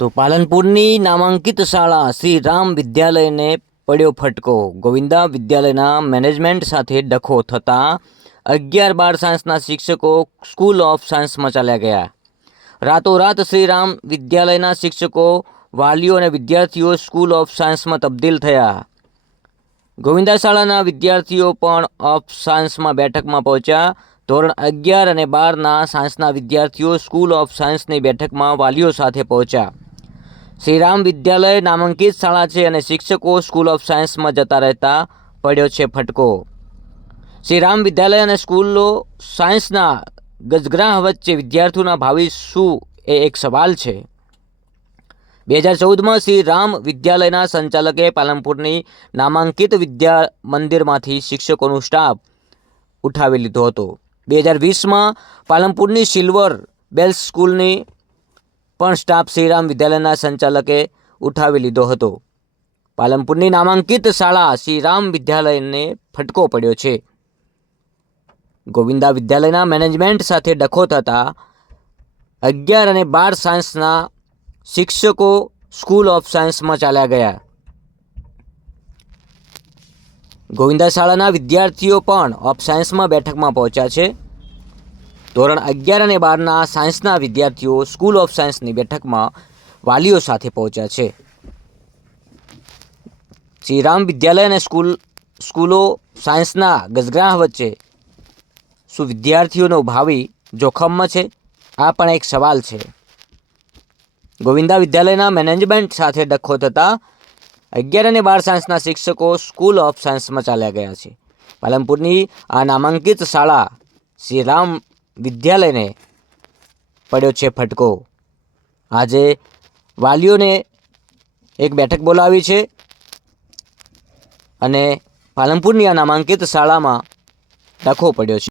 તો પાલનપુરની નામાંકિત શાળા શ્રી રામ વિદ્યાલયને પડ્યો ફટકો ગોવિંદા વિદ્યાલયના મેનેજમેન્ટ સાથે ડખો થતાં અગિયાર બાર સાયન્સના શિક્ષકો સ્કૂલ ઓફ સાયન્સમાં ચાલ્યા ગયા રાતોરાત શ્રી રામ વિદ્યાલયના શિક્ષકો વાલીઓ અને વિદ્યાર્થીઓ સ્કૂલ ઓફ સાયન્સમાં તબદીલ થયા ગોવિંદા શાળાના વિદ્યાર્થીઓ પણ ઓફ સાયન્સમાં બેઠકમાં પહોંચ્યા ધોરણ અગિયાર અને બારના સાયન્સના વિદ્યાર્થીઓ સ્કૂલ ઓફ સાયન્સની બેઠકમાં વાલીઓ સાથે પહોંચ્યા શ્રીરામ વિદ્યાલય નામાંકિત શાળા છે અને શિક્ષકો સ્કૂલ ઓફ સાયન્સમાં જતા રહેતા પડ્યો છે ફટકો. શ્રીરામ વિદ્યાલય અને સ્કૂલો સાયન્સના ગજગ્રાહ વચ્ચે વિદ્યાર્થીઓના ભાવિ શું એ એક સવાલ છે. બે હજાર ચૌદમાં શ્રી રામ વિદ્યાલયના સંચાલકે પાલનપુરની નામાંકિત વિદ્યા મંદિરમાંથી શિક્ષકોનું સ્ટાફ ઉઠાવી લીધો હતો. બે હજાર વીસમાં પાલનપુરની સિલ્વર બેલ્સ સ્કૂલની પણ સ્ટાફ શ્રીરામ વિદ્યાલયના સંચાલકે ઉઠાવી લીધો હતો. પાલનપુરની નામાંકિત શાળા શ્રીરામ વિદ્યાલયને ફટકો પડ્યો છે. ગોવિંદા વિદ્યાલયના મેનેજમેન્ટ સાથે ડખો થતાં અગિયાર અને બાર સાયન્સના શિક્ષકો સ્કૂલ ઓફ સાયન્સમાં ચાલ્યા ગયા. ગોવિંદા શાળાના વિદ્યાર્થીઓ પણ ઓફ સાયન્સમાં બેઠકમાં પહોંચ્યા છે. ધોરણ અગિયાર અને બારના સાયન્સના વિદ્યાર્થીઓ સ્કૂલ ઓફ સાયન્સની બેઠકમાં વાલીઓ સાથે પહોંચ્યા છે. શ્રીરામ વિદ્યાલય અને સ્કૂલ, સ્કૂલો સાયન્સના ગજગ્રાહ વચ્ચે શું વિદ્યાર્થીઓનો ભાવિ જોખમમાં છે? આ પણ એક સવાલ છે. ગોવિંદા વિદ્યાલયના મેનેજમેન્ટ સાથે ડખો થતાં અગિયાર અને બાર સાયન્સના શિક્ષકો સ્કૂલ ઓફ સાયન્સમાં ચાલ્યા ગયા છે. પાલનપુરની આ નામાંકિત શાળા શ્રી રામ વિદ્યાલયને પડ્યો છે ફટકો. આજે વાલીઓને એક બેઠક બોલાવી છે અને પાલનપુરની આ નામાંકિત શાળામાં ડખો પડ્યો છે.